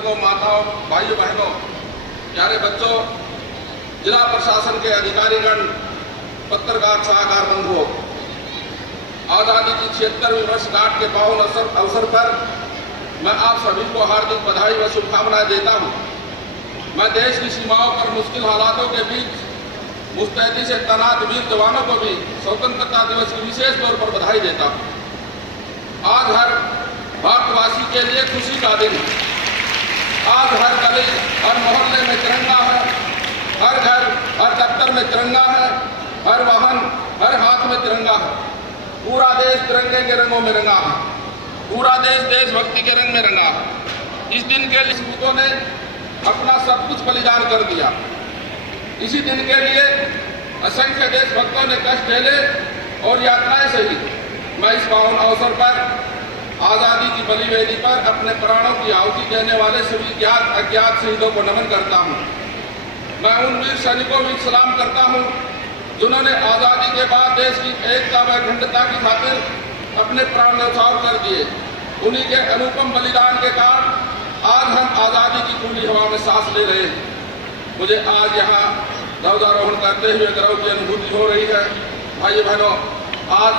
बुजुर्गों, माताओं, भाइयों बहनों, प्यारे बच्चों, जिला प्रशासन के अधिकारीगण, पत्रकार सलाहकार बंधुओं, आज़ादी की 76वीं वर्षगांठ के पावन अवसर पर मैं आप सभी को हार्दिक बधाई व शुभकामनाएं देता हूं। मैं देश की सीमाओं पर मुश्किल हालातों के बीच मुस्तैदी से तैनात वीर जवानों को भी स्वतंत्रता दिवस की विशेष तौर पर बधाई देता हूं। आज हर भारतवासी के लिए खुशी का दिन है। आज हर गली, हर मोहल्ले में तिरंगा है, हर घर, हर दफ्तर में तिरंगा है, हर वाहन, हर हाथ में तिरंगा है। पूरा देश तिरंगे के रंगों में रंगा है। पूरा देश देशभक्ति के रंग में रंगा है। इस दिन के लिए सपूतों ने अपना सब कुछ बलिदान कर दिया। इसी दिन के लिए असंख्य देशभक्तों ने कष्ट झेले और यातनाएं सही। मैं इस पावन अवसर पर आज़ादी की बलिवेदी पर अपने प्राणों की आहुति देने वाले सभी ज्ञात अज्ञात शहीदों को नमन करता हूं। मैं उन वीर सैनिकों को सलाम करता हूं जिन्होंने आज़ादी के बाद देश की एकता व अखंडता की खातिर अपने प्राण न्यौछावर कर दिए। उन्हीं के अनुपम बलिदान के कारण आज हम आज़ादी की खुली हवा में सांस ले रहे हैं। मुझे आज यहाँ ध्वजारोहण करते हुए गर्व की अनुभूति हो रही है। भाइयों बहनों, आज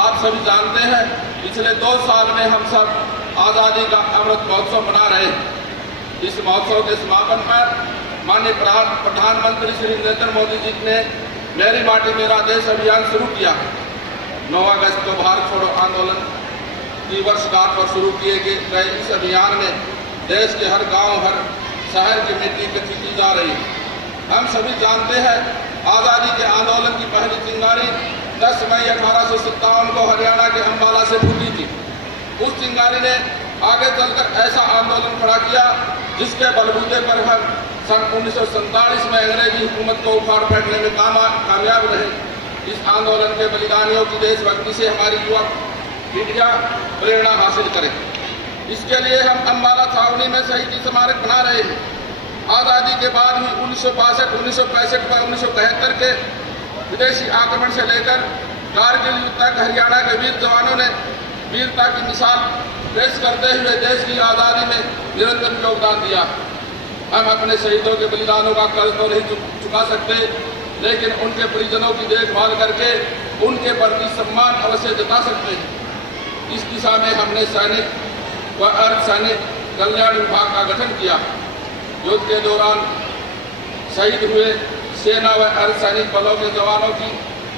आप सभी जानते हैं पिछले 2 साल में हम सब आज़ादी का अमृत महोत्सव मना रहे हैं। इस महोत्सव के समापन पर माननीय प्रधानमंत्री श्री नरेंद्र मोदी जी ने मेरी माटी मेरा देश अभियान शुरू किया। 9 अगस्त को भारत छोड़ो आंदोलन की वर्षगांठ पर शुरू किए गए इस अभियान में देश के हर गांव, हर शहर की मिट्टी इकट्ठी की जा रही है। हम सभी जानते हैं आज़ादी के आंदोलन की पहली चिंगारी 10 मई 1857 को हरियाणा के अम्बाला से फूटी थी। उस चिंगारी ने आगे चलकर ऐसा आंदोलन खड़ा किया जिसके बलबूते पर हम सन 1947 में अंग्रेजी हुकूमत को उखाड़ फेंकने में कामयाब रहे। इस आंदोलन के बलिदानियों की देशभक्ति से हमारी युवा पीढ़ियां प्रेरणा हासिल करें। इसके लिए हम अम्बाला छावनी में शहीदी स्मारक बना रहे हैं। आज़ादी के बाद भी 1962, 1965 व 1971 के विदेशी आक्रमण से लेकर कारगिल युद्ध तक हरियाणा के वीर जवानों ने वीरता की मिसाल पेश करते हुए देश की आज़ादी में निरंतर योगदान दिया। हम अपने शहीदों के बलिदानों का कर्ज तो नहीं चुका सकते, लेकिन उनके परिजनों की देखभाल करके उनके प्रति सम्मान अवश्य जता सकते हैं। इस दिशा में हमने सैनिक व अर्धसैनिक कल्याण विभाग का गठन किया। युद्ध के दौरान शहीद हुए सेना व अर्धसैनिक बलों के जवानों की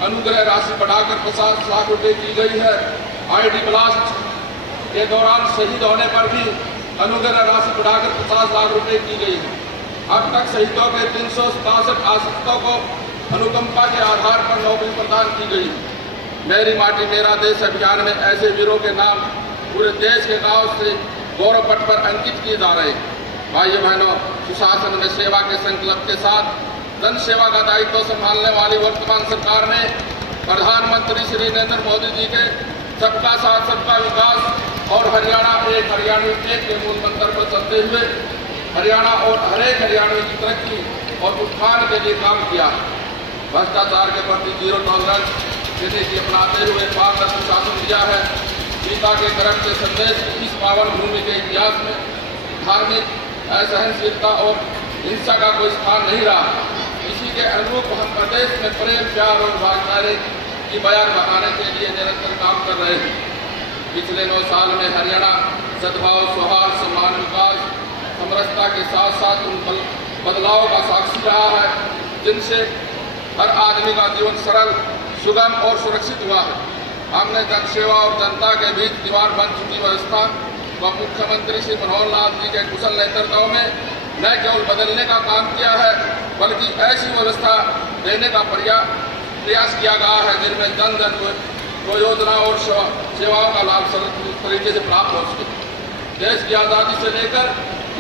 अनुग्रह राशि बढ़ाकर 50 लाख रुपए की गई है। आईडी ब्लास्ट के दौरान शहीद होने पर भी अनुग्रह राशि बढ़ाकर 50 लाख रुपए की गई है। अब तक शहीदों के 367 आश्रितों को अनुकंपा के आधार पर नौकरी प्रदान की गई है। मेरी माटी मेरा देश अभियान में ऐसे वीरों के नाम पूरे देश के गांव से गौरव पट पर अंकित किए जा रहे हैं। भाइयों बहनों, सुशासन में सेवा के संकल्प के साथ जन सेवा का दायित्व संभालने वाली वर्तमान सरकार ने प्रधानमंत्री श्री नरेंद्र मोदी जी के सबका साथ सबका विकास और हरियाणा एक हरियाणवी एक के मूल मंत्र पर चलते हुए हरियाणा और हरेक हरियाणवी की तरक्की और उत्थान के लिए काम किया। भ्रष्टाचार के प्रति जीरो टॉलरेंस की नीति अपनाते हुए पारदर्शी शासन दिया है। गीता के कर्म के संदेश इस पावन भूमि के इतिहास में धार्मिक असहनशीलता और हिंसा का कोई स्थान नहीं रहा। इसी के अनुरूप हम प्रदेश में प्रेम, प्यार और भाईचारे की बयान बनाने के लिए निरंतर काम कर रहे हैं। पिछले 9 साल में हरियाणा सद्भाव, सौहार्द, सम्मान, विकास, समरसता के साथ साथ उन बदलावों का साक्षी रहा है जिनसे हर आदमी का जीवन सरल, सुगम और सुरक्षित हुआ है। हमने जनसेवा और जनता के बीच दीवार बन चुकी व्यवस्था व मुख्यमंत्री श्री मनोहर लाल जी के कुशल नेतृत्व में न केवल बदलने का काम किया है बल्कि ऐसी व्यवस्था देने का प्रयास किया गया है जिनमें जन जन को योजना और सेवाओं का लाभ सरल तरीके से प्राप्त हो सके। देश की आज़ादी से लेकर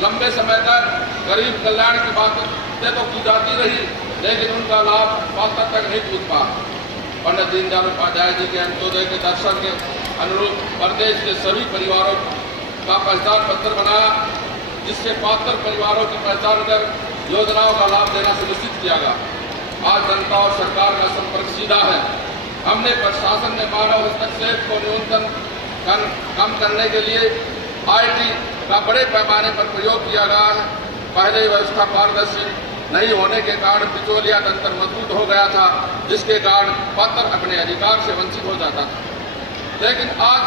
लंबे समय तक गरीब कल्याण की बातें तो की जाती रही, लेकिन उनका लाभ पात्र तक नहीं पहुंच पाया। पंडित दीनदयाल उपाध्याय जी के अंत्योदय के दर्शन के अनुरूप प्रदेश के सभी परिवारों का पहचान पत्र बनाया, जिससे पात्र परिवारों की पहचान कर योजनाओं का लाभ देना सुनिश्चित किया गया। आज जनता और सरकार का संपर्क सीधा है। हमने प्रशासन में मानव हस्तक्षेप को न्यूनतम कम करने के लिए IT का बड़े पैमाने पर प्रयोग किया गया है। पहले व्यवस्था पारदर्शी नहीं होने के कारण बिचौलिया तंत्र मजबूत हो गया था, जिसके कारण पात्र अपने अधिकार से वंचित हो जाता था। लेकिन आज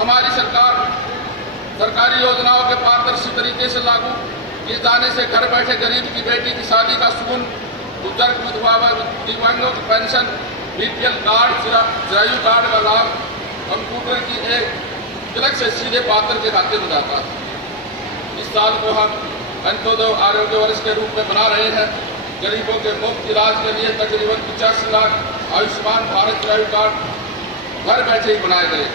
हमारी सरकार सरकारी योजनाओं के पारदर्शी तरीके से लागू किए जाने से घर बैठे गरीब की बेटी की शादी का सुकून, बुजुर्ग विधवा दिव्यांगों की pension, BPL card, Chirayu card का लाभ कंप्यूटर की एक क्लिक से सीधे पात्र के खाते में जाता है। इस साल को हम अंत्योदय आरोग्य वर्ष के रूप में बना रहे हैं। गरीबों के मुफ्त इलाज के लिए तकरीबन 85 लाख आयुष्मान भारत चिरायु कार्ड घर बैठे ही बनाए गए।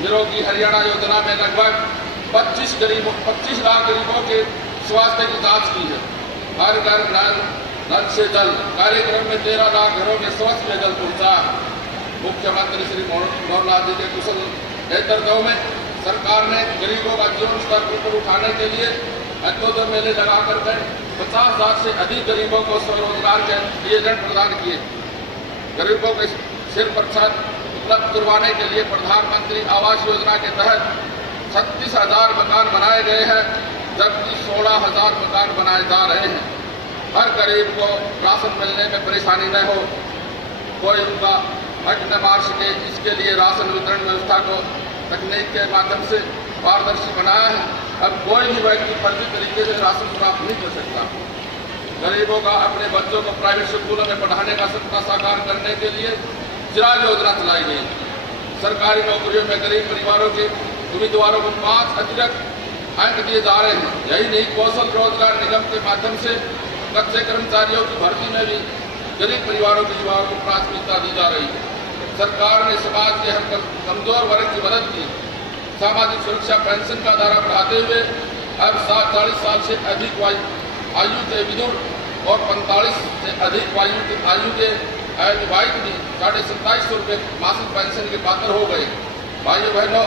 निरोगी हरियाणा योजना में लगभग 25 लाख गरीबों के स्वास्थ्य की जांच की है। हर घर नल से जल कार्यक्रम में 13 लाख घरों में स्वच्छ पेयजल पहुंचा। मुख्यमंत्री श्री मनोहर लाल जी के कुशल नेतृत्व में सरकार ने गरीबों का जीवन स्तर ऊपर उठाने के लिए अंत्योदय मेले लगाकर 50,000 से अधिक गरीबों को स्वरोजगार के लिए ऋण प्रदान किए। गरीबों के सिर पर छत उपलब्ध करवाने के लिए प्रधानमंत्री आवास योजना के तहत 36,000 मकान बनाए गए हैं, जबकि 16,000 मकान बनाए जा रहे हैं। हर गरीब को राशन मिलने में परेशानी न हो, कोई उनका हक न मार सके, इसके लिए राशन वितरण व्यवस्था को तकनीक के माध्यम से पारदर्शी बनाया है। अब कोई भी व्यक्ति फर्जी तरीके से राशन प्राप्त नहीं कर सकता। गरीबों का अपने बच्चों को प्राइवेट स्कूलों में पढ़ाने का सपना साकार करने के लिए चिराग योजना चलाई गई। सरकारी नौकरियों में गरीब परिवारों के उम्मीदवारों को 5 अतिरिक्त अंक दिए जा रहे हैं। यही नहीं, कौशल रोजगार निगम के माध्यम से कच्चे कर्मचारियों की भर्ती में भी गरीब परिवारों के युवाओं को प्राथमिकता दी जा रही है। सरकार ने समाज के हर कमजोर वर्ग की मदद की। सामाजिक सुरक्षा पेंशन का दायरा बढ़ाते हुए अब 40 साल से अधिक आयु के विधुर और 45 से अधिक आयु के अविवाहित भी 2750 रुपये मासिक पेंशन के पात्र हो गए। भाइयों बहनों,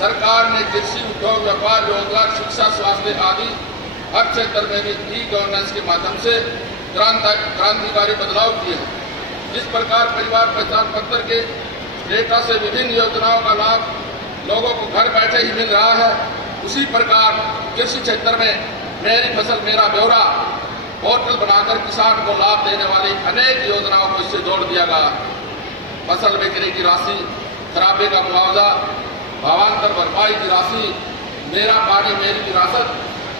सरकार ने कृषि, उद्योग, व्यापार, रोजगार, शिक्षा, स्वास्थ्य आदि हर क्षेत्र में भी ई गवर्नेंस के माध्यम से क्रांतिकारी बदलाव किए हैं। जिस प्रकार परिवार पहचान पत्र के डेटा से विभिन्न योजनाओं का लाभ लोगों को घर बैठे ही मिल रहा है, उसी प्रकार कृषि क्षेत्र में मेरी फसल मेरा ब्यौरा पोर्टल बनाकर किसान को लाभ देने वाली अनेक योजनाओं को इससे जोड़ दिया गया। फसल बिक्री की राशि, खराबे का मुआवजा, भावांतर भरपाई की राशि, मेरा पानी मेरी विरासत,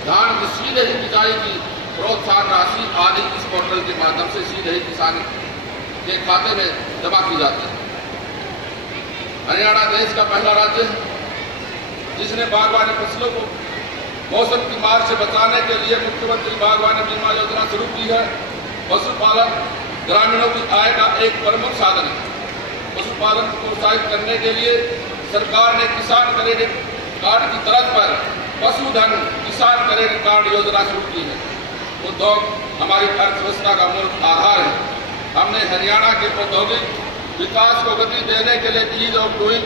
धान की सीधे ही बिजाई की प्रोत्साहन राशि आदि इस पोर्टल के माध्यम से सीधे ही किसान के खाते में जमा की जाती है। हरियाणा देश का पहला राज्य है जिसने बागवानी फसलों को मौसम की मार से बचाने के लिए मुख्यमंत्री बागवानी बीमा योजना शुरू की है। पशुपालन ग्रामीणों की आय का एक प्रमुख साधन है। पशुपालन को प्रोत्साहित करने के लिए सरकार ने किसान क्रेडिट कार्ड की तर्ज पर पशुधन किसान क्रेडिट कार्ड योजना शुरू की है। उद्योग हमारी अर्थव्यवस्था का मूल आधार है। हमने हरियाणा के औद्योगिक विकास को गति देने के लिए ईज ऑफ डूइंग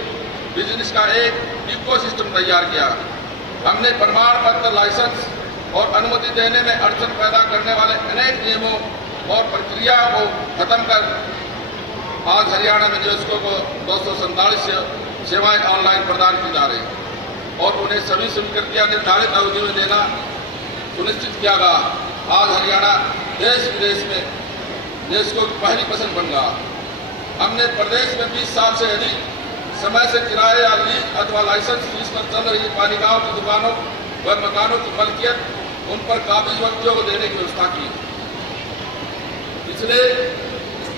बिजनेस का एक इकोसिस्टम तैयार किया। हमने प्रमाण पत्र, लाइसेंस और अनुमति देने में अड़चन पैदा करने वाले अनेक नियमों और प्रक्रिया को खत्म कर आज हरियाणा में निवेशकों को 247 सेवाएं ऑनलाइन प्रदान की जा रही हैं और उन्हें सभी स्वीकृतियां निर्धारित अवधि में देना सुनिश्चित किया गया। आज हरियाणा देश विदेश में निवेशकों की पहली पसंद बन गया। हमने प्रदेश में 20 साल से अधिक समय से किराए या लीज अथवा लाइसेंस फीस पर चल रही पालिकाओं की दुकानों व मकानों की मलकियत उन पर काबिज व्यक्तियों को देने की व्यवस्था की। पिछले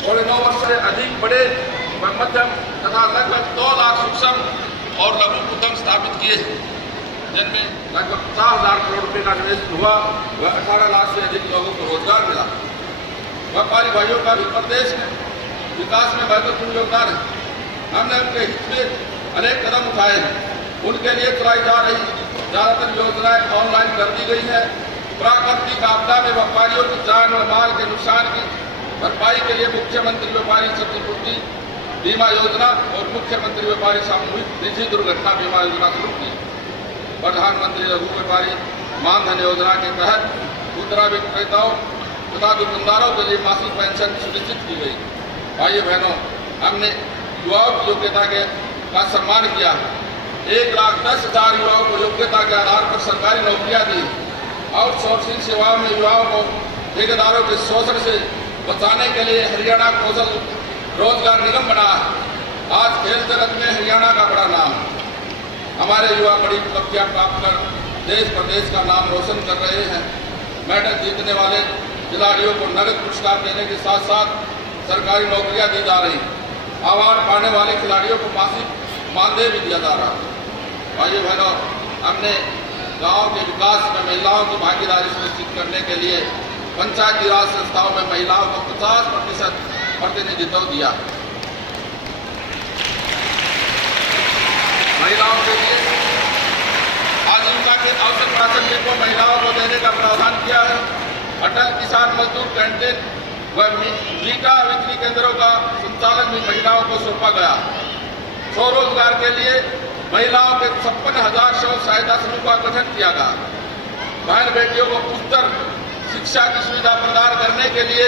9 वर्ष से अधिक बड़े व मध्यम तथा लगभग 2 लाख सूक्ष्म और लघु उद्यम स्थापित किए हैं, जिनमें लगभग 50,000 करोड़ रुपये का निवेश हुआ व 18 लाख से अधिक लोगों को रोजगार मिला। व्यापारी भाइयों का भी प्रदेश में विकास में महत्वपूर्ण योगदान है। हमने उनके हित में अनेक कदम उठाए हैं। उनके लिए चलाई जा रही ज़्यादातर योजनाएं ऑनलाइन कर दी गई है। प्राकृतिक आपदा में व्यापारियों की जान और माल के नुकसान की भरपाई के लिए मुख्यमंत्री व्यापारी क्षतिपूर्ति बीमा योजना और मुख्यमंत्री व्यापारी सामूहिक निजी दुर्घटना बीमा योजना शुरू की। प्रधानमंत्री लघु व्यापारी मानधन योजना के तहत खुदरा विक्रेताओं तथा दुकानदारों के लिए मासिक पेंशन सुनिश्चित की गई। भाइयों बहनों, हमने युवाओं की योग्यता का सम्मान किया। 1,10,000 युवाओं को योग्यता के आधार पर सरकारी नौकरियां दी। आउटसोर्सिंग सेवाओं में युवाओं को ठेकेदारों के शोषण से बचाने के लिए हरियाणा कौशल रोजगार निगम बना। आज खेल जगत में हरियाणा का बड़ा नाम। हमारे युवा बड़ी उपलब्धियां प्राप्त कर देश प्रदेश का नाम रोशन कर रहे हैं। मेडल जीतने वाले खिलाड़ियों को नगद पुरस्कार देने के साथ साथ सरकारी नौकरियां दी जा रही। अवार्ड पाने वाले खिलाड़ियों को मासिक मानदेय भी दिया जा रहा। भाइयों बहनों, हमने गांव के विकास में महिलाओं की भागीदारी सुनिश्चित करने के लिए पंचायती राज संस्थाओं में महिलाओं को 50% प्रतिनिधित्व दिया। महिलाओं के लिए आजीविका के अवसर प्रासंगिक को महिलाओं को देने का प्रावधान किया है। अटल किसान मजदूर कैंटीन व मीठा बिक्री केंद्रों का संचालन भी महिलाओं को सौंपा गया। स्वरोजगार के लिए महिलाओं के 56,000 स्व सहायता समूह का गठन किया गया। बहन बेटियों को उच्चतर शिक्षा की सुविधा प्रदान करने के लिए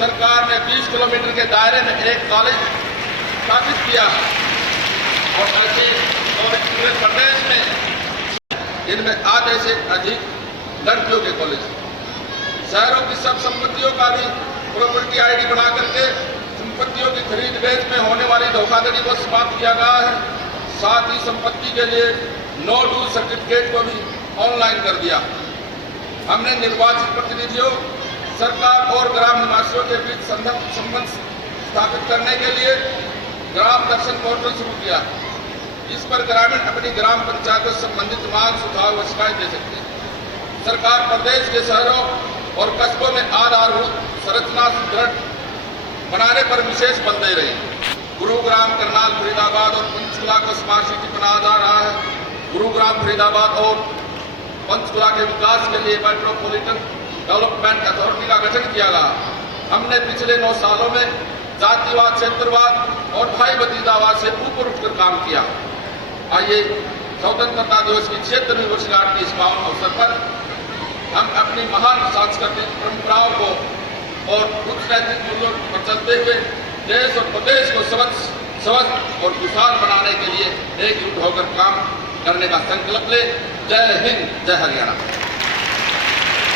सरकार ने 20 किलोमीटर के दायरे में एक कॉलेज स्थापित किया और ऐसे पूरे प्रदेश में इनमें आधे से अधिक लड़कियों के कॉलेज। शहरों की सब संपत्तियों का भी प्रॉपर्टी आईडी बना करके संपत्तियों की खरीद बेच में होने वाली धोखाधड़ी को समाप्त किया गया है। साथ ही संपत्ति के लिए नो डू सर्टिफिकेट को भी ऑनलाइन कर दिया। हमने निर्वाचित प्रतिनिधियों, सरकार और ग्राम निवासियों के बीच संबंध स्थापित करने के लिए ग्राम दर्शन पोर्टल शुरू किया। इस पर ग्रामीण अपनी ग्राम पंचायत से संबंधित मांग, सुझाव व शिकायत दे सकते हैं। सरकार प्रदेश के शहरों और कस्बों में आधारभूत संरचना सुदृढ़ बनाने पर विशेष बल दे रही। गुरुग्राम, करनाल, फरीदाबाद और पंचकुला को स्मार्ट सिटी बनाया जा रहा है। गुरुग्राम, फरीदाबाद और पंचकुला के विकास के लिए मेट्रोपॉलिटन डेवलपमेंट अथॉरिटी का गठन किया गया। हमने पिछले 9 सालों में जातिवाद, क्षेत्रवाद और भाई भतीजावाद से ऊपर उठकर काम किया। आइए स्वतंत्रता दिवस की 76वीं वर्षगांठ की इस पावन अवसर पर हम अपनी महान सांस्कृतिक परंपराओं को और उच्च नैतिक मूल्यों पर चलते हुए देश और प्रदेश को स्वच्छ और खुशहाल बनाने के लिए एकजुट होकर काम करने का संकल्प ले। जय हिंद, जय हरियाणा।